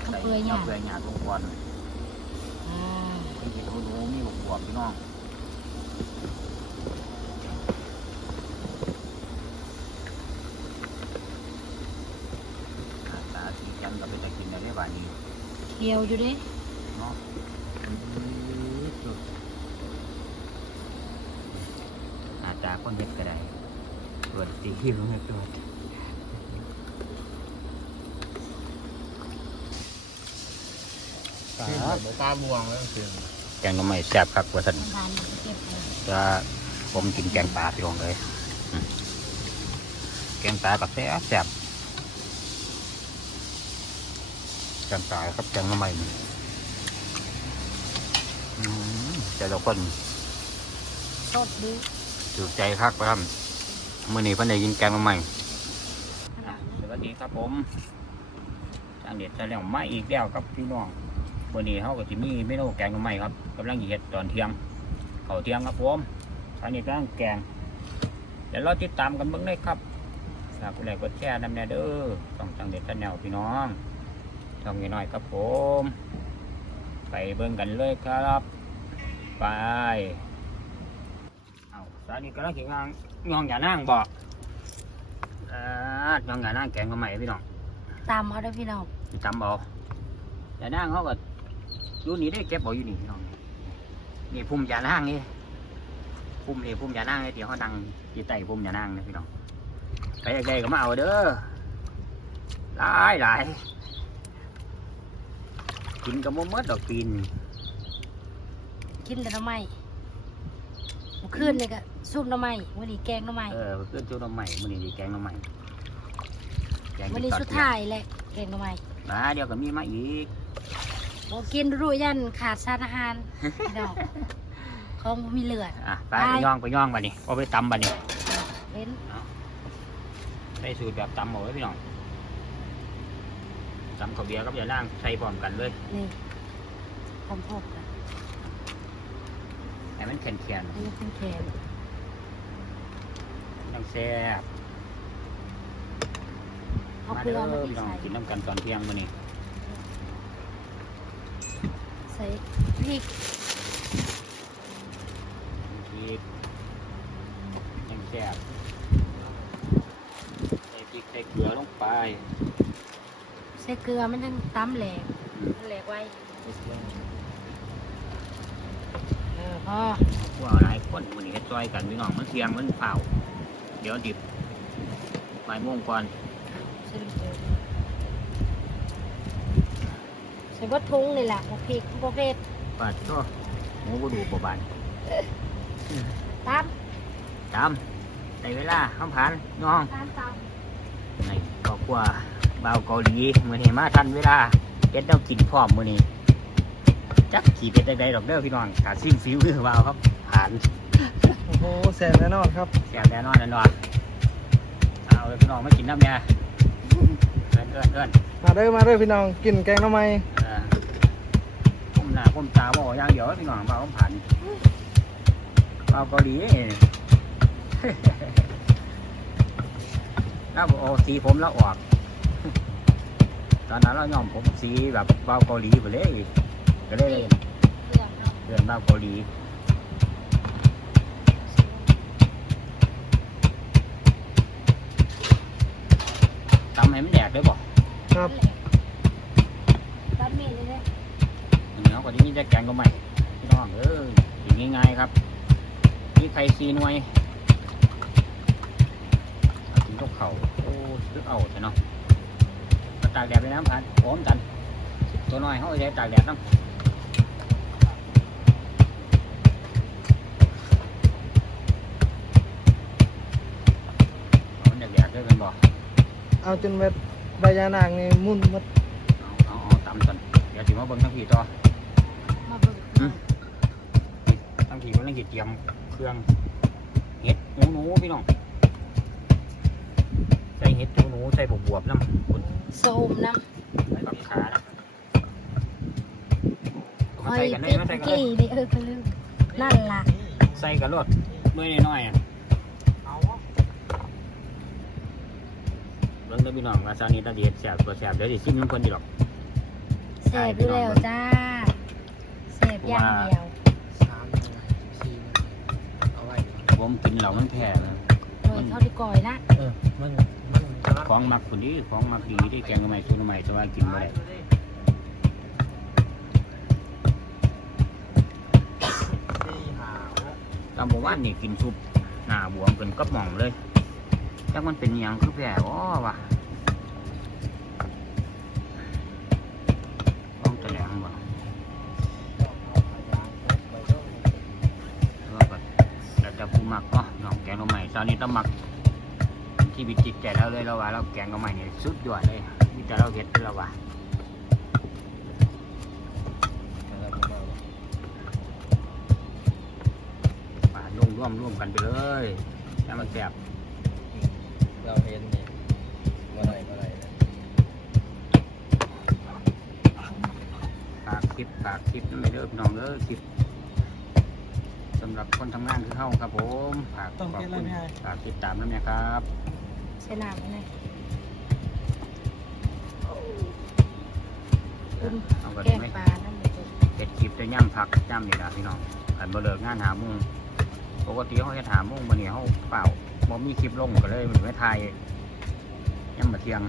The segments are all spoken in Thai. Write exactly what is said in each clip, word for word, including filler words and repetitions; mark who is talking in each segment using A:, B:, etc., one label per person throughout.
A: ใส่
B: เปื่อยหยา
A: เปื่อยหยาตรงก่อนมีเห็ดหูหนูมีบวบพี่น้องตาสีจันก็เป็นตะกินได้บ้านี้
B: เคียวอยู่เด้
A: เนาะอาจารย์คนเห็ดก็ได้ตรวจตีหิวไม่ตรวจ
C: ปลาบวงแล้วเสียง
A: แกงหน่อไม้แซ่บครับว่าท่าน
B: ทานเก็บไป
A: จะผมกินแกงปลาพี่น้องเลยอืมแกงปลากับแซ่บแซ่บแกงปลาครับแกงหน่อไม้นี่อืมแต่ละคน
B: สดดี
A: ถูกใจครับครับมื้อนี้เพิ่นได้กินแกงหน่อไม้สวัสดีครับผมทางเด็ดจะเลี้ยงไม้อีกแล้วครับพี่น้องวันนี้เขาก็จะมีเมนูแกงหน่อไม้ครับกำลังเฮ็ดตอนเที่ยงข้าวเที่ยงครับผมตอนนี้กำลังแกงเดี๋ยวเราติดตามกันเบิ่งได้ครับฝากกดไลค์กดแชร์นำแน่เด้อต้องทางเด็ดจะแนวพี่น้องช่องน้อยๆครับผมไปเบิ่งกันเลยครับไปเอาตอนนี้กำลังกินงานงองอย่านั่งบอกอ่างองอย่านั่งแกงหน่อไม้พี่น้อง
B: ตามเขาได้พี่น้อง
A: จำเอาอย่านั่งเขาก็อยู่นี่ได้เก็บบ่อยู่นี่พี่น้องนี่พุ่มอย่านั่งนี่พุ่มนี่พุ่มอย่านั่งนี่เดี๋ยวเขานั่งที่ใต้พุ่มอย่านั่งนี่พี่น้องไปใกล้ๆก็มาเอาเด้อหลายหลายกินกับมะม่วงดอกปีน
B: กินแต่หน่อไม้เมื่อคืนนี่ก็ซุปหน่อไม้วันนี้แกงหน่อไม้
A: เออเพื่อนจุดน้ำใหม่มื้อนี้ดีแกงน้ำใหม่แกง
B: วันนี้
A: ตอ
B: สุดท้ายแหละแกงหน่อไม้
A: มาเดี๋ยวก็มีมาอีก
B: โอ้กินรู้ยันขาดสารอาหารพี่น้องของบ่มีเลือด
A: อ่ะไปไปย่องไปย่องบัดนี้เอาไปตำบัดนี้
B: เป็น
A: ใส่สูตรแบบตำหมดเลยพี่น้องตำข้าวเบียร์กับยาล่างใส่พร้อมกันเลย
B: นี่ทำพกกัน
A: ให้มันแข็งแข็ง
B: นี่เป็นแขน
A: น้ำแซ่บ
B: เอา
A: มา
B: เกลื
A: เด้
B: อมา
A: อ
B: ที่
A: พี่น้อง
B: ใส่
A: กินน้ำกันตอนเที่ยงมื้อนี้
B: ใส่พริก
A: พริกน้ำแซ่บใส่พริกใส่เกลือลงไป
B: ใส่เกลือมันยังตำแหลกมันแหลกไว้เออพอ
A: ว่าหลายคนมื้อนี้เฮ็ดซอยกันพี่น้องมันเที่ยงมันเผาเดี๋ยวดิบบ่ายโมงก่อน
B: ใส่ลูกเกลือใส่วัตถุงนี่แหละพวกพริกพวกเผ็ด
A: ปาดก็หมูก็ดูประบาน
B: ตาม
A: ตามในเวลาข้ามผ่านน้อง
B: ตามตาม
A: ในครอบครัวบ่าวเกาหลีมือนี้มาทันเวลาเฮ็ดแนวกินพร้อมมือนี้จักขี่เป็ดใดๆดอกเด้อพี่น้องขาซิมฟิวคือบ่าวครับผ่าน
C: โอ้โหแสบแน่นอนครับ
A: แซ่บแน่นอนแน่นอนเอาเลยพี่น้องมากินน้ำเนี่ยเอิ้นเอิ้นเอิ้น
C: มาเด้อมาเด้อพี่น้องกินแกงหน่อไม้
A: เออก้มหน้าก้มตาบ่อย่างเดียวพี่น้องบ่าวผ่านบ่าวเกาหลี แล้วโอ้สีผมแล้วออก ตอนนั้นเราย่อมผมสีแบบเบาเกาหลีไปเลยก็เลย
B: เรื่องเอา
A: เดินเบาเกาหลีทำให้มันแดกได้บ่
C: ครับ
B: ตามเมนเลยเนี่ย
A: เนาะกว่านี้จะแกงก็ใหม่พี่น้องเอออย่างง่ายๆครับนี่ไข่ซีหน่วยเอาถึงกับเข่าโอ้ซึกเอาใช่เนาะตากแดดไปน้ำผ่านพร้อมกันตัวน้อยเขาจะตากแดดน้ำมันแดดๆด้วยกันบ่
C: เอาจนเม็ดใบยานางนี่มุ่นหมด
A: เอาเอาเอาตำกันเดี๋ยวถึงมาเบิ่งทั้งผีต่อ
B: มาเบิ่ง
A: ทั้งผีมันต้องเตรียมเครื่องเห็ดหนูหนูพี่น้องใส่เห็ดหนูหนูใส่บวบบวบน้ำคุณ
B: โซมน้
A: ใส่บักขานะ
B: ำ
A: มาใส่กันได้
B: เป็
A: มาใส่
B: ด
A: กันได้
B: กี้นี่เออเขาเรื่องนั่นล่ะ
A: ใส่กันรดเมื่อยน้อยๆอ่ะเบิ่งเด้อพี่น้องว่าซานี้ตาเดียดแสบตัวแสบเดี๋ยวสิชิมน้ำเพิ่นดีหรอก
B: แซ่บอยู่แล้วจ้าแซ่บอย่างเดียว
C: สามสี่เอาไว้
A: ผมกินเหล่ามันแพ้นะ
B: โดยเท่าที่ก่อยนะ
C: เออมันมัน
A: ของมักคนนี้ของมักดีได้แกงใหม่ซุนใหม่แต่ว่ากินไม่ได้ตามบอกว่านี่กินซุปหน้าบวมเป็นกับหม่องเลยจักมันเป็นหยังคือแพ้อ๋อวะต้องแถลงบ่แล้วก็แล้วแต่ผู้มักเนาะน้องแกงใหม่ตอนนี้ต้องมักที่บิดจิตใจแล้วเลยเราว่าเราแกงใหม่เนี่ยสุดยอดเลยมีแต่เราเห็ดเราว่าป่าลงร่วมร่วมกันไปเลยแล้วมันแซ่บ
C: เราเห็นนี่เมื่อไรเมื่อไร
A: ฝากคลิปฝากคลิปนั่นไม่เด้อพี่น้องเด้อคลิปสำหรับคนทำงานคือเฮาครับผมฝากขอบคุณฝากติดตามด้วยนะครับ
B: ใส่น้ำไปเลยคุณ
A: เอากัน
B: แก
A: ดี
B: ง
A: ไหม
B: ปลานั่นเอง
A: เฮ็ดคลิปได้ย่ำพักย่ำนี่นะพี่น้องอันบ่เลิกงานหาโมุ่งปกติเขาเฮ็ดหาโมุ่งมื้อนี้เขาเปล่าบ่มีคลิปลงก็เลยมันไม่ถ่ายย่ำมาเที่ยง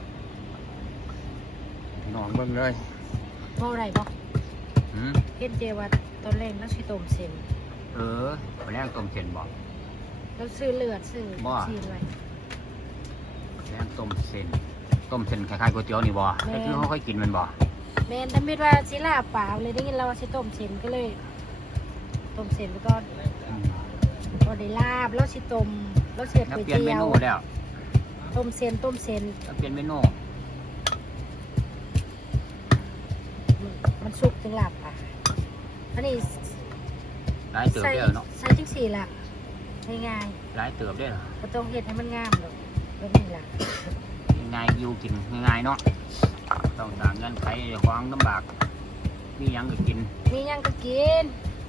A: พี่น้องเบิ่งเลย
B: เพราะอะไรบอก
A: หืม
B: เฮ็ดเจว่าตอนแรกแล้วสิต้มเส้น
A: เออไปแรงต้มเส้นบ่
B: แล้วซื้อเลือดซื้อ
A: บ่
B: ซีนไว้
A: แรงต้มเส้นต้มเส้นคล้ายๆก๋วยเตี๋ยวนี่บ่แต่คือเขาค่อยกินมันบ่
B: แม่นถ้ามิดว่าสิลาบปลาเลยได้ยินเราว่าสิต้มเส้นก็เลยต้มเส้นไปก่อน
A: อืม
B: พอได้ลาบแล้วสิต้มแล้วเสียบ
A: แล้ว
B: ก๋วย
A: เปลี่ยนเม
B: เตี๋ยว
A: นูแล้ว
B: ต้มเส้นต้มเส้น
A: แล้วเปลี่ยนเมนู
B: มันสุกถึงลาบปลาอันนี้
A: หลายเติบ
B: ใส่
A: ได้อเนาะ
B: ใส่จังสี่ล่ะง่าย
A: หลายเติบได้อเหรอ
B: ๆก็ต้องเฮ็ดให้มันงามดอกแบบนี้ล่ะ
A: ง่ายๆอยู่กินง่ายๆเนาะต้องต่างเงินไขของลำบากมีหยังก็กิน
B: มีหยังก็กิน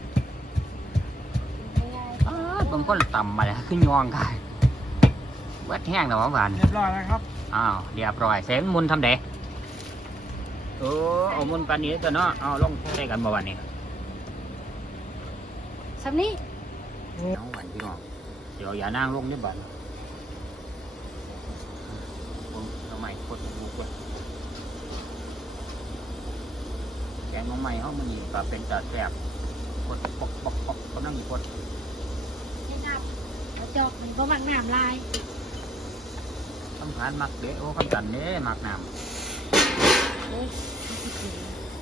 B: ง่าย
A: อ้าวบางคนต่ำมาเลยขึ้นยองกันวัดแห้งแล้วหวาน
C: เรียบร้อยแล้วครับ
A: อ้าวเรียบร้อยเสร็จมุนทำเด็เออเอามุนปานนี้ก็เนาะเอาลงใส่กันบ่วันนี้
B: ๆสำนี้
A: น้องหวานพี่น้องเดี๋ยวอย่านั่งลงนี่บัดผมเอาใหม่กดลูกไว้แกงน้องใหม่เขามันนี่ก็เป็นตาแสบกดปอกปอกปอกกำลังกด
B: ให้น้ำกระจอกมันก็มักน้ำลาย
A: คำผ่านมักเด้โอ้คำจันเด้มักน้ำ
B: เอ้ยมันสิกิน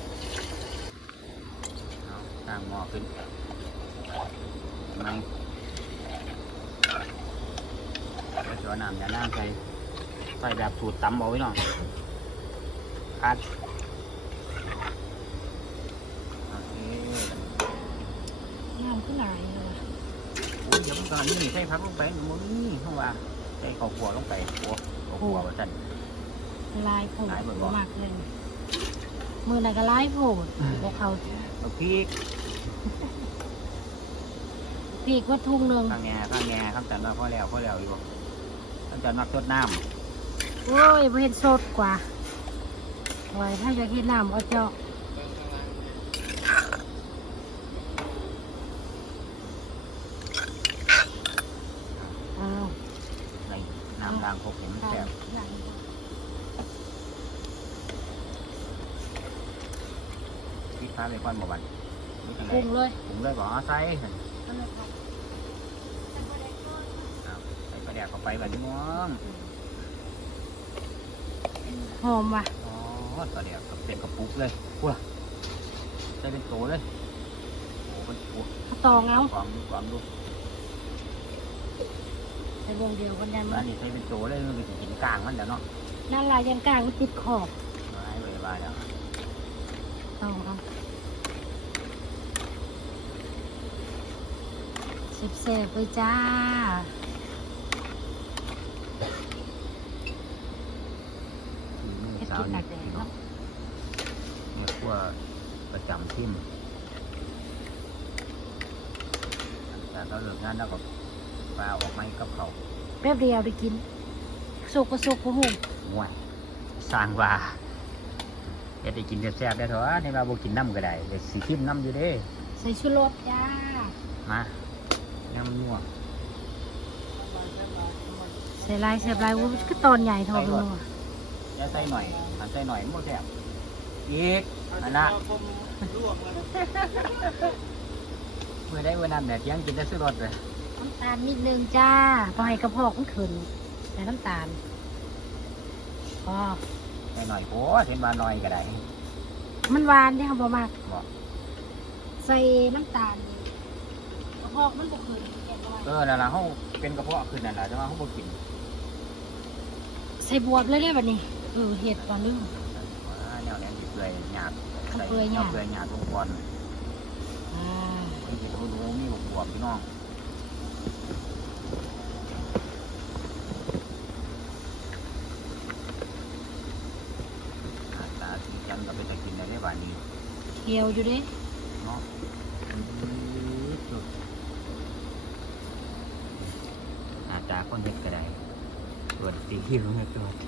A: เอาตั้งหม้อขึ้นนั่งแล้วเจาน้ำอย่านั่งใส่ใส่แบบสูตรตำเอาไว้หน่อยคัดโอเค
B: น้ำขึ้นหลายเลยว่ะ
A: โอ้ยเดี๋ยวมันตอนนี้ใส่พักลงไปมันนี่เพราะว่าใส่ข้าวคั่วลงไปโอ้ข้าวคั่วว่าสั่น
B: ลายโผล่
A: ลายเบิ่งบ่
B: มากเลยมือไหนก็ลายโผล่บอกเขา
A: เอาพริก
B: ปีกว่าทุ่งหนึ่ง
A: ข้างแง่ข้างแง่ข้างจันว่าพอแล้วพอแล้วอยู่ข้างจันมักสดน้
B: โอ้ยบ่เห็นสดกว่าไว้ถ้าอยากเห็นน้ำเอาเจาะอ้าว
A: ำในน้ำล้างพกเห็นมันแสบพริกฟ้าเบคอนบ่บันนี่จังไง
B: ปรุงเลย
A: ผมเลยบอกเอาใส่ครับใส่กระเดียกเข้าไปแบบนี้มั้ง
B: หอมว่ะ
A: อ๋อกระเดียกกับเป็นกระปุกเลยกลัวใส่เป็นโตเลยโอ้เป็นโอ้
B: ข้าวตองเอา
A: ความดูความดู
B: ใส่รวงเดียวกันยัน
A: ร้านนี้ใส่เป็นโตเลยมันก็จะกินกลางมันแล้วเนาะ
B: นั่นลายยันกลางมันติดขอบ
A: ร้ายเลยบายแล้ว
B: ตองเอาสิบเสบไปจ้า เฮ็ดกินตากแดดเนาะ
A: เนี่ยพวกประจำทิมแต่เราเลิกงานแล้วก็ปลาออกไม้กับเขา
B: แป๊บเดียวได้กิน สุกก็สุกผู้หุ่ม
A: ห่วยสร้างว่าเฮ็ดได้กินแซ่บๆได้เถอะในว่าบ่กินน้ำก็ได้เดี๋ยวสิทิมน้ำอยู่เด้
B: ใส่ชูรสจ้า
A: มาน้ำนัว
B: ใส่ลายใส่ลายว่าก็ตอนใหญ่ทอเป็นนัว
A: อย่าใส่หน่อยหันใส่หน่อยมันบ่แซ่บอีกอันน่ะเมื่อได้เมื่อนั้นเนี่ยเที่ยงกินแต่ซื้อรสเลย
B: น้ำตาลนิดนึงจ้าพอให้กระเพาะมันขึ้นใส่น้ำตาลพอ
A: ใส่หน่อยโอ้เห็นว่าหน่อยก็ได้
B: มันหวานที่เขาบอกมาก
A: บอก
B: ใส่น้ำตาลกระเพาะมันบ่ขึ้นแกงว่า
A: เออนั่นล่ะเฮาเป็นกระเพาะขึ้นนั่นล่ะแต่ว่าเฮาบ่กิน
B: ใส่บวบเลยได้แบบนี้เออเห็ดก่อนนึง
A: อ่าแนวนี้สิเปื่อยหยาบ
B: มันเปื่อยหยาบ
A: เปื่อยหยาบลงก่อน
B: อ่า
A: ไอ้ที่รู้ๆมีบวบๆพี่น้องหน้าตาสีจันก็เป็นตะกินได้ได้บาดนี้
B: เคี่ยวอยู่เด้
A: เนาะหน้าตาคนเด็กก็ได้ตรวจตีหิวเนี่ยตรวจ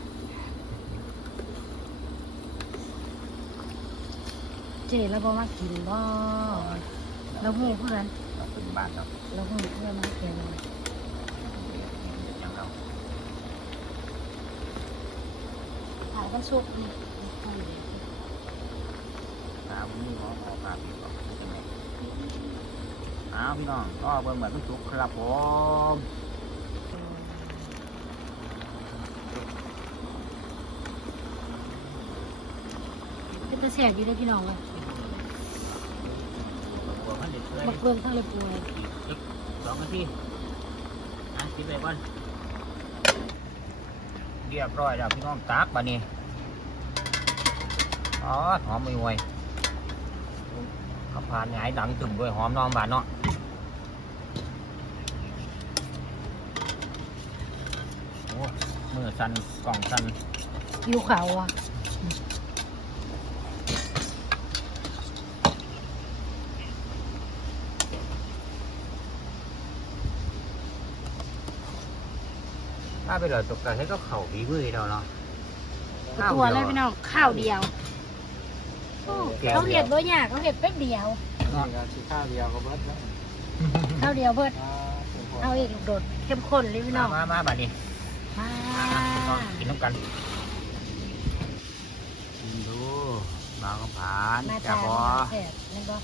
B: เจ๊แล้วบอกมากินบ่แล้วหูเพื่อน
A: เราเป็นบ้านเรา
B: แล้วหูเพื่อนมาเกิน
A: อย่างเรา
B: ถ่ายมันสุกดี
A: ตาผมนี่หมอหมอปลาปีกบอกใช่ไหมอ้าวพี่น้องก็เบิ่งเหมือนมันสุกครับผม
B: เป็นตะแสบอยู่ได้พี่น้องเลย
A: บวกมันเด็ดเลย
B: บักเบิ่งทั้งเลยป่วย
A: อีกสองนาทีนะคิดไปก่อนเรียบร้อยแล้วพี่น้องตากบานี้อ๋อหอมไม่ไหวข้าวผ่านหงายดังตึมด้วยหอมนอนบานเนาะโอ้มือสั่นกล่องสั่น
B: หิวเขาอ่ะ
A: ถ้าไปเหลือตกแต่ให้ก็เข่าฝีมือเราเนาะ
B: ตัวเลยพี่น้องข้าวเดียว
A: แก้ว
B: เขา
A: เดี
B: เห็
A: ยว
B: ดบ่ยากเขาเห็ดแป๊บเดียว
C: นี่ก็สิข้าวเดียวก็เบิดแล้ว
B: ข้าวเดียวเบิด
C: อ่าเป็นพวก
B: เอาอีกลูกโดดเข้มข้นเลยพี่น้
A: มา
B: อง
A: มามาบัดนี้
B: มา
A: กินน้ำกันดูบางกำผาน
B: มา
A: จะ
B: จ้า
A: บอ
B: แสบนั่นก็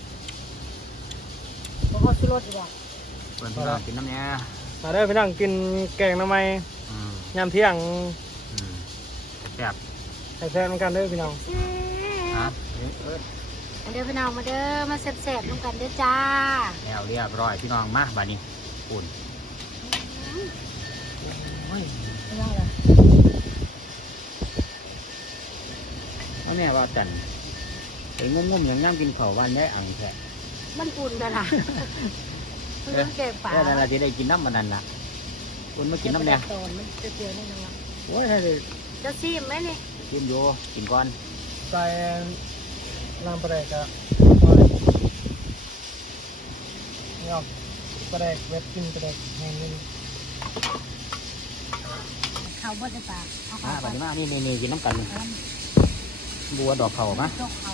B: บ่พอชูรสดีกว่า
A: เปิดพี่น้องกินน้ำเนี้ย
C: มาเด้อพี่น้องกินแกงหน้ำไม้
A: อืม
C: ยามเที่ยง
A: อืมแซ่บ
C: ให้แซ่บๆกันเด้อพี่น้อง
A: ฮะเออ
B: มาเด้อพี่น้องมาเด้อมาแซ่บๆร่วมกันเด้อจ้า
A: แล้วเรียบร้อยพี่น้องมาบัดนี้ปุ่นโอ้ย
B: ไม่ต้องเลย
A: ว่าแม่ว่าจันไอ้งุ่มๆอย่างน้ำกินข้าววันได้อังแท้
B: มันปุ่นกันล่ะมันต้องแกงป่า
A: แค่นั้นละที่ได้กินน้ำมันนั่นล่ะปุ่นมากินน้ำเนี่ย
B: โดนมันจะเจียวแน่นอน
A: โอ้ยถ้าได้
B: จะซีมไหมนี่
A: กินอยู่กินก่อน
C: ใส่น้ำปลาแดกอะนี่ออกปลาแดกเว็ดกินปลาแดกแห้งนิด
B: เขาบ่ได้ปากเอา
A: มา
B: เขา
A: บัด
B: ไป
A: นี้มานี่นี่นี่กินน้ำกันนี่
B: เอา
A: บัวดอกเข่ามา
B: จกเขา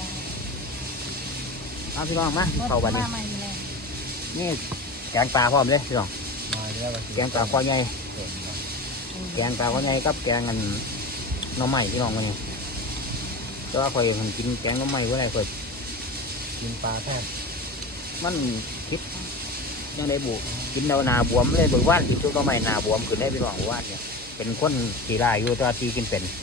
A: เอาพี่น้องมาเข่าบัดนี้
B: มาใหม่เลย
A: นี่แกงปลาพร้อมเลยพี่น้อง
C: มาเดี๋ยวไป
A: แกงปลาคอใหญ่แกงปลาคอใหญ่กับแกงอันหน่อไม้พี่น้องมันนี่แต่ว่าคอยมันกินแกงหน่อไม้ว่าไรคอย
C: กินปลาแทน
A: มันคิดยังได้บุกินเอาหนาบวมเลยเบิกว่านกินชุกหน่อไม้หนาบวมขึ้นได้พี่น้องว่านเนี่ยเป็นคนขี่ลายอยู่แตัวาตีกินเป็น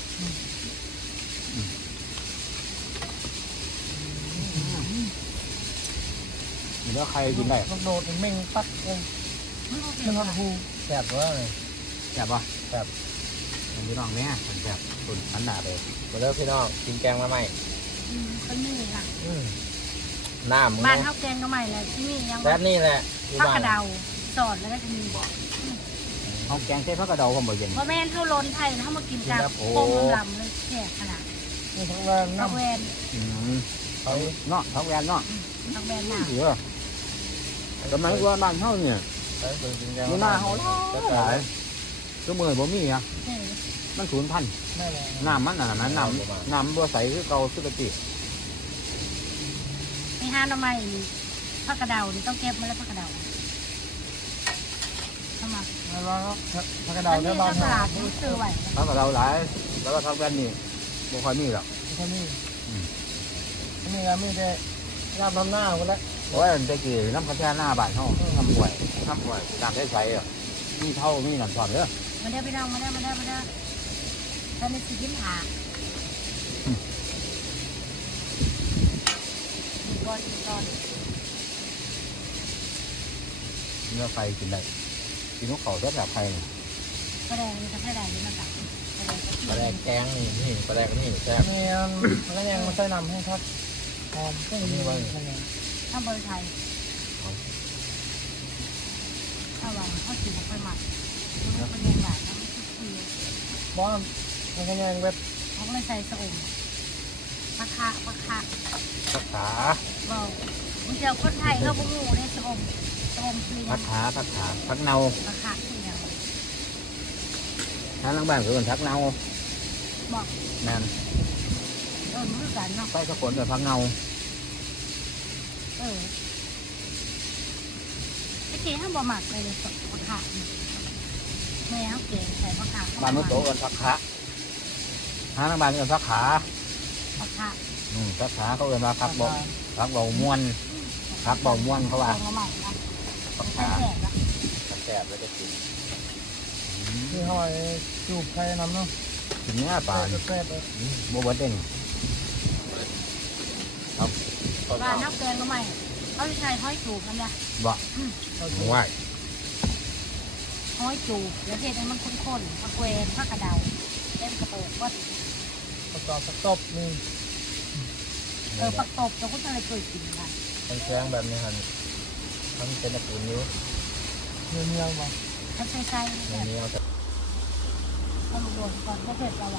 A: นี่แล้วใครกินได้
C: ลูกโดดเม่งปักเลย
B: มันโอเค
C: นึ่ง
B: ค่ะ
C: ฮักฮูแซ่บตัวเลย
A: แซ่บป่ะแซ่บพี่น้องแม่มันแซ่บคุณขันหนาเลย
C: มาเด้อพี่น้องกินแกงมาใหม่
B: อืมคนนี้ค่ะ
C: น้ำ
B: บ้านข้าวแกงก็ใหม่เลยที่นี่ยัง
C: แซ่บนี่แหละอยู่
B: ผัก
C: บ้าก น
B: ระเดาสอดแล้วก็จะมีบอก
A: เอาแกงเส้นผักกระเดาผมบ่เย็น
B: เพราะแม่นเท่าล้นไทยนะถ้ามากินกับ
A: ครับโอ้
B: โป่งลำเลยแขกขนาด
C: นี่ทั้งว่า
B: ตะ
C: น้ำ
B: แวน
A: อืมเขาเนาะเขาแวนเนาะ
B: ตะแวนหนา
A: เยอะทำไมว่าบ้านเฮาเนี่ย
C: ไปเปิดกินแกง
A: อยู่หน้าเฮา
C: จะ
A: หลายก็เมื่อยบ่มีอ่ะ
B: เนี่ย
A: มมันศูนย์พัน
C: แม่แหละ
A: น้ำมันน่ะนะน้ำน้ำบัวใสคือเก่าสุดติ
B: ในห้างหน่อไม้ผักกระเดานี่ต้องเก็บมาแล้วผักกระเดาเข้ามา
C: แล้วเราก็พักกระ
B: อั
C: ดาน ว
B: นี้
C: ได้
B: ก็
C: บ้าง
B: ตลาดนี่ซื้อไว้
A: แล้วก็เราหลายแล้วก็ทักแว่นนี่บ่ค่อยมีหรอก
C: แค่นี้นี่ก็มีแต่รับน้ำหน้าคนละ
A: เพราะว่าตะกี้น้ำกระแทหน้าบ้านเฮาน้ำห่วยน้ำห่วยน้ำใสๆอ่ะมีเท่ามีน้ำทอดเด้อ
B: มาได้ไปน้องมาได้มาได้มาได้ตอนนี้สิกินหาดีก่อนดีก่อน
A: เนื้อไฟกินได้กินนกเขาก็แบบไฟนี่
B: กระแดงนี่ก็แค่แดงนี่มาตักกระแดงก็
A: ปลาแดงแกงนี่นี่ปลาแดงนี่แซ่บ
C: นี่มันแล้วยังมาใส่น้ำให้ครับหอมก็มีไว้แค่นี้
B: ถ้าบริไทยถ้าวันเขาสีมันค่อยหมักมันเป็นยังไงนะมันคือ
C: บ้านมันก็ยังแบบ
B: เขาเลยใส่สะอมปลาคะปลาคะ
A: ผักขา
B: บอกมึงเจอคนไทยเขาบุ้งูเนี่ยสะอมสะอมคือ
A: ผักขาผักขาผักเนา
B: ปลาคะคือยัง
A: ทางหลังบ้านคือเป็นผักเนา
B: บอก
A: แม่น
B: เออรู้กันเนาะ
A: ไฟกระผลแบบผักเนา
B: เออไอ้เจ๊เขาบอกหมักเลยปลาคะแม่เขาเก่งใส่ปลาคะ
A: บ้านมุโตะเป็นผักขาทางหลังบ้านเป็นผักขา
B: ปลาคะ
A: อืมผักขาเขาเอิ้นว่าผักบ่ผักบ่ม้วนผักบ่ม้วนเขาว่า
B: เอาใหม่นะ
A: ผัก
B: ใส่
A: ขา
B: แสบนะ
A: แซ่บแล้วก็กิน
C: ที่ห้อยจูบไข่น้ำเนาะ
A: กินเนื้อปลานี่
C: แซ่บเลย
A: บ่เบิดเด้งครับ
B: บ้านน้ำเกินก็ใหม่เขาจะใช้ห้อยจูบนั่นแหละ
A: บ่ไหว
B: ห้อยจูบแล้วเทให้มันข้นๆผักเวนผักกระเดาเล่นกระโปงก็
C: ประกอบประตบนี่
B: เออผักตบเราก็จะเลยเคยกินค่ะ
A: มันแข็งแบบนี้ครับมันเป็นตะปูนิ้ว
C: เนื้อเนื้อมา
B: ถ้าใช้ใช้
A: เนื้อนิ้วแต่
B: เอาลูกโดดก่อนก็เผ็ดประวาน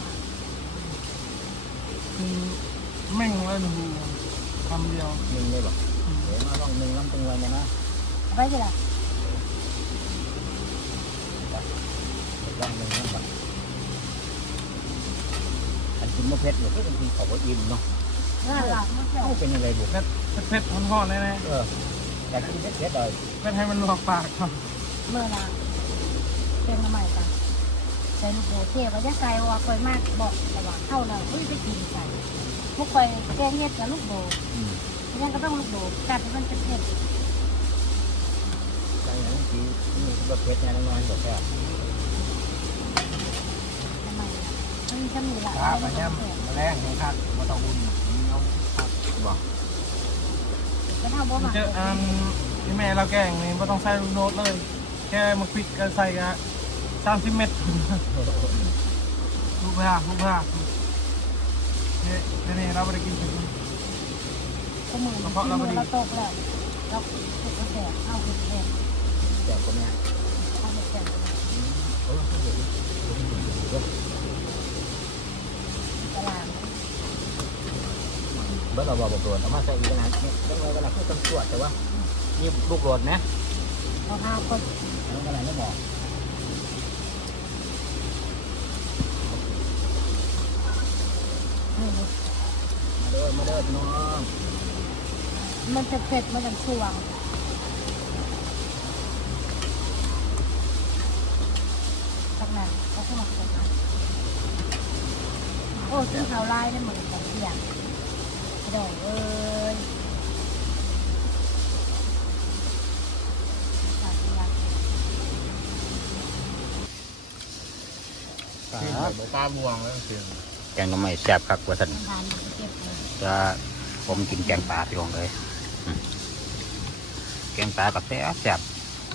C: คือแม่งเลยหนูคำเดียว
A: นึ่งได้บ่เดี๋ยวมาลองนึ่งน้ำตึงไว้เนี่ยนะ
B: เอาไปสิล่ะ
A: ลองนึ่งน้ำบ่อันกินมะเพ็ดเนี่ยก็เป็นกินของอิ่มเนาะ
B: น่ารักมากเลย
A: เขาเป็นอะไรบุ
C: เผ็ดเผ็ดๆห่อนๆแน่
A: เออแต่กินเผ็ดเผ็ดเลย
C: ๆเผ็ดให้มันลวกปากครับ
B: เมื่อละเป็นมาใหม่กันใส่ลูกโดดเทไว้จะใส่ว่าคอยมากบอกแต่ว่าเข้าเลยเฮ้ยไปกินใส่พวกคอยแกงเห็ดกับลูกโดด
A: อืม
B: ยังก็ต้องลูกโดดกัดให้มันเป็นเผ็ด
A: ใส่อย่างนี้กินนี่มะเพ็ดเนี่ยน้อยๆแบบแค่
B: ทำไมล่ะมันจะมีหลาย
C: ครับ
B: อะไร
C: อันนี้
B: เผ็ด
C: แรงของครับมาต้องอุ่นเอาครับ
A: บ่
B: แล้วถ้าบ่หมัก
C: เจออันที่แม่เราแกงนี่ไม่ต้องใส่ลูกโดดเลย แค่มาควิกกันใส่กันสามสิบเมตรลูกไปหาลูกไปหาเนี่ยนี่เราไม่ได้กินถึง
B: ก็มือมือเราตกแล้วเราถูกกระแสเอาเผ็ดเผ็ด
A: แต่ก็ไม่
B: เอาเผ็ดเผ็ด
A: เออเขาเดี๋ยวเดี๋ยว
B: ตลาด
A: เบิร์ดเราบอกบอกโดนเอามาใส่อีกนะนี่เรื่องอะไรกันนะคือต้นตรวจแต่ว่านี่ลูกโดดนะ
B: เอาห้าคน
A: แล้วก็อะไรไม่บอก
B: นี่
A: มาเด้อมาเด้อพี่น้อง
B: มันจะเผ็ดมันจะช่วงสักนั้นเขาขึ้นมาเผ็ดโอ้ซึ่งเขาไล่ได้เหมือนกับเสียงกระโดดเอ้ยสาธุ
A: ครับ
C: ตาบวงแล้วเสียง
A: แกงน้ำไม่แซ่บครับว่าท่าน
B: ทานมันเก็บเลย
A: จะผมกินแกงปลาพี่น้องเลยอืมแกงปลากับแซ่บแซ่บ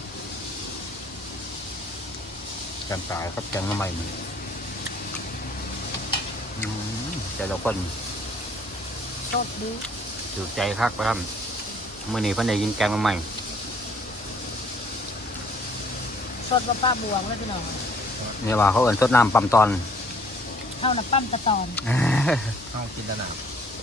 A: แกงปลากับแกงน้ำไม่มันอืมแต่ละคน
B: สดดี
A: จุใจคักครับมื่อนี้เพิ่นได้กินแกงน้ำไม่
B: สดว่าป้าบวงแล้วพี่น้อง
A: เนี่ยว่าเขาเอิ้นสดน้ำปั๊มตอน
B: เข้าน้ำปั้มกระตอน
C: ข้าวกินตะหนาว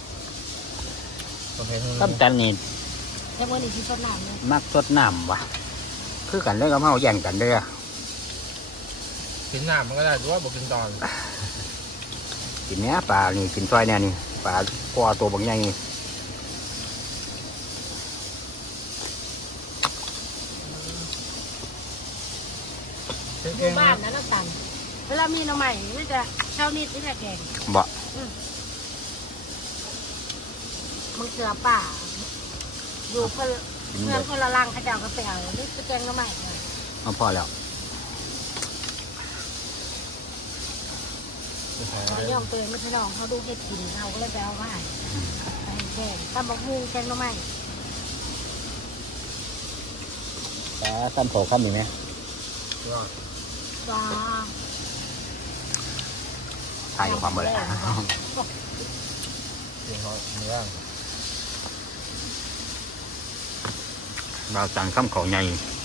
C: ประเภท
A: ปั๊มตอนนี่
B: เรียกว่านี่ที่สดน้ำเนี่ย
A: มักสดน้ำวะคือกันเลยกับเฮาแย่งกันเด้อ
C: กินน้ำมันก็ได้หรือว่าบอกกินตอน
A: กินเนี้ยปลานี่กินซอยเนี่ยนี่ปลาคอตัวบางใหญ่นี่
C: เป็น
B: อ
C: เอยู่ ง
B: บ้า
C: นะ
B: นนะน้ำตันเวลามีหน่อไม้ไม่จะเช้านิดไม่จะแกง
A: บ่
B: มึงเสือป่าอยู่คนเมืองคนละลังเขาเจ้าก็ไปเอานี่ไปแกงหน่อไม้เลย
A: เอาพอแล้ว
B: เราย่อมเตือนไม่ใช่น้องเขาดูเห็ดกินเขาก็เลยไปเอามาให้ไปให้แกงตำบักฮูแกงหน่อไม้
A: ปลาซ้ำโผล่ข้ามอีกไหม
B: ว้า
A: ถ่ายอยู่ความบ่ได้
C: กินเขาเนื้อ
A: เราสั่งข้ามเขาใหญ่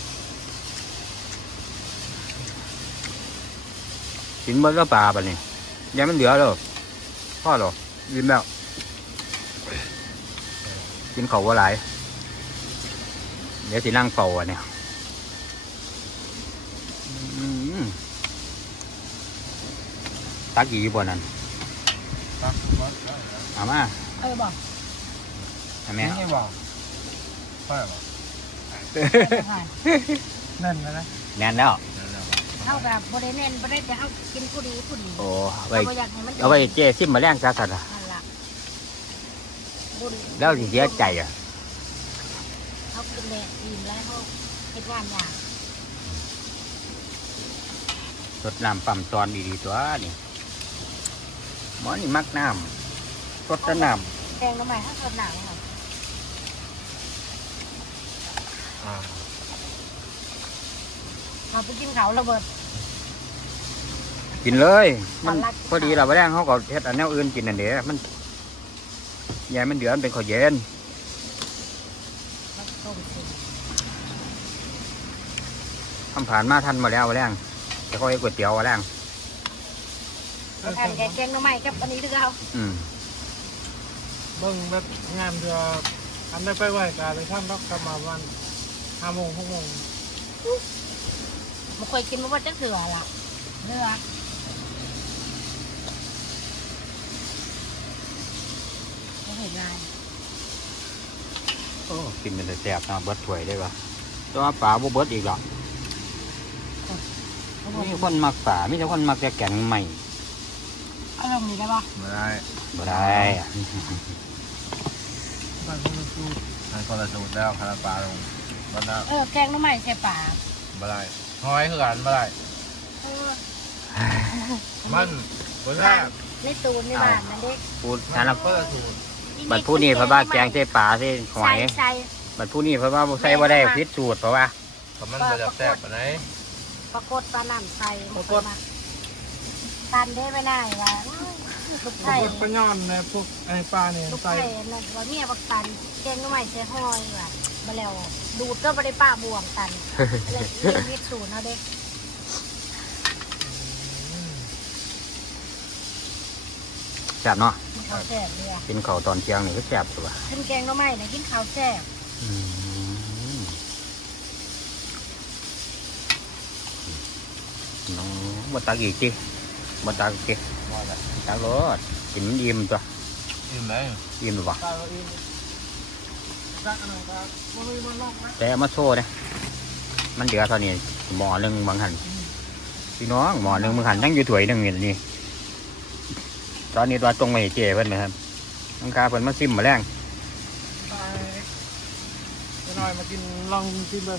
A: กินเมื่อก็ปลาปะนี่ยังมันเหลือหรอพ่อหรอกินแล้วกินเขาว่าหลายเดี๋ยวสินั่งเป่าอ่ะเนี่ยอืมตักกี่อยู่บนนั้น
C: ตักบอส
A: เอามา
B: เออบอก
A: เอาไหม
C: นี่บอกใช่บอกนั่นนะ
A: แน่นแล้ว
B: เท่าแบบบริเน้นบริจะเอากินผู้ดีผู้ดี
A: โอ้เอาไป
B: เราอยากให้มัน
A: เอาไปเจ๊ซิมมาแรงซะสัตว์อ่ะ
B: นั่นล่ะบุญ
A: แล้วสิเสียใจอ่ะ
B: เขากินแดดอิ่มแล้วเขาคิดงานยาก
A: รดน้ำปั๊มตอนดีๆตัวนี่หมอนี่มักน้ำรดแต่น้
B: แกงหน่อไม้ถ้าเกิดหนาวค่ะ
C: อ่า
B: เราไปกินเขาระเบิด
A: ำกินเลยมันพอดีเราไปแรงเขาก็เฮ็ดอันแนวอื่นกินอันเดียวมันยายมันเดือดมันเป็นข้าวเย็น
B: มันต้มสิ
A: ทำผ่านมาทันมาแล้วแรงจะค่อยก๋วยเตี๋ยวแรง
B: แอนแกงแกงหน่อไม้กับอันนี้ด้วยเอา
A: อืม
C: เบิ่งแบบงานเดือทำได้ไปไหวการเลยท่านต้องกลับมาวันห้าโมงหกโมง
B: มันเคยกินมาว่าจะเสือล่ะเนื้อไม่เห็นไร
A: โอ้กินเป็นแต่แซ่บนะเบิดถ้วยได้ปะแต่ว่าปลาบ่เบิดอีกหรอกมีคนมักปลามีแต่คนมักแต่แกงใหม่
B: เอาลงนี้ได้ปะ
C: ไม่ได้
A: บ่ได้อะ
C: บ้านคนละสูตรบ้านคนละสูตรแล้วคาราปลาลงบ้านละ
B: เออแกงหน่อไม้ใส่ปลา
C: ไม่ได้หอยคือกันไม่ได้
B: เออ
C: มันบนแรก
B: ในตูนในบ้านนั่นเด็ก
A: พูด
C: มั
A: ฐาน
C: นเพื่อสูตร
A: บัดผู้นี้เพราะว่าแกงใส่ปลาใส่หอย
B: ใส่ใส่
A: บัดผู้นี้เพราะว่าบ่ใส่บ่ได้พิษสูตรเพราะว่า
C: คำมันมาจากแซ่บปะไหน
B: ปรากฏปลาหนำใส่มันก็มาตันได้ไม่ได้ว่าลูก
C: ป
B: ไข่
C: รากฏปลาย่อนนะพวกไอ้ปลาเนี่ย
B: ลูก
C: ใส่
B: ไข่นั่นว่าเมียบักตันแกงหน่อไม้ใส่ห้อยว่ะมาแล้วดูดก็ไม่ได้ป้าบวงตันเลยเรียนวิทย์ศูนย์เอาเด็ก
A: แซ่บเนาะ
B: มันข้าวแซ่บเลยอ่ะ
A: กินข้าวตอนเที่ยงนี่ก็แซ่บสุดว่ะ
B: ขึ้นแกงหน่อไม้นะกินข้าวแซ่บ
A: อืมน้องบ่ตักอีกจิบ่ตักอีกจิ
C: ว่าอะไร
A: ตักรสกินมันอิ่มตัว
C: อิ่มไหม
A: อิ่มหรือเปล่า
C: ตายเราอิ่มรักอันนั้นครับมันมีมันลอกไหม
A: แต่เอามาโซ่เนี่ยมันเหลือเท่านี้หม้อหนึงบางหันพี่น้องหม้อหนึงบางหันยังอยู่ถ้วยหนึงนี่นี่ตอนนี้ตัวตรงไปให้เจ้เพิ่นนะครับต้องคาเพิ่นมาซิมมาแรง
C: ตายจะหน่อยมากินลองกินเบิ้ง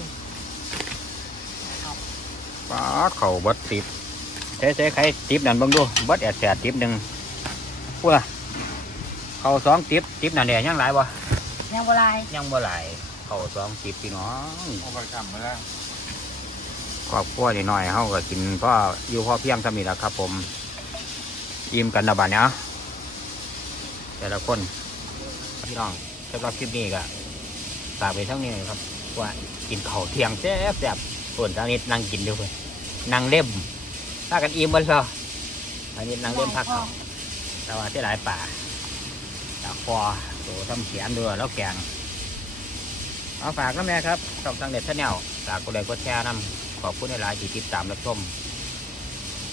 A: ป๊าดเข่าเบิดติบใช้ใช้ไข่ติบนั่นเบิ่งดูเบิดแอดแสดติบหนึ่งพูดล่ะเข่าสองติบติบนั่นแหละยังหลายบ่
B: ยังโบราณ
A: ยังบ่หลายเข่าสองติบพี่น้อง
C: เอาไปกลับมาแล้ว
A: ครอบครัวนิดหน่อยเฮาก็กินพ่ออยู่พ่อเพียงเท่านี้แหละครับ ผมอิ่มกันนะบัดเนี้ยแต่ละคนพี่น้องสำหรับคลิปนี้ก็ฝากไปเท่านี้ครับว่ากินข้าวเที่ยงแซ่บแซ่บส่วนทางนี้นั่งกินด้วยเพิ่นนั่งเล่มถ้ากันอิ่มบ่ซะอันนี้นั่งเล่มพักเขาแต่ว่าที่หลายป่าจากคอโตทำเขียนด้วยแล้วแกงเอาฝากน้ำแม่ครับช่องทางเด็ดชาแนลฝากกดไลค์กดแชร์นำขอบคุณในไลน์ที่ติดตามรับชม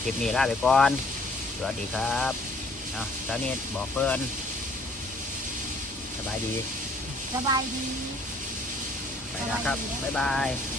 A: ลิปนี้ลาไปก่อนสวัสดีครับเอาตอนนี้บอกเพื่อนสบายดี
B: สบายดี
A: ไปแล้วครับ บ๊ายบาย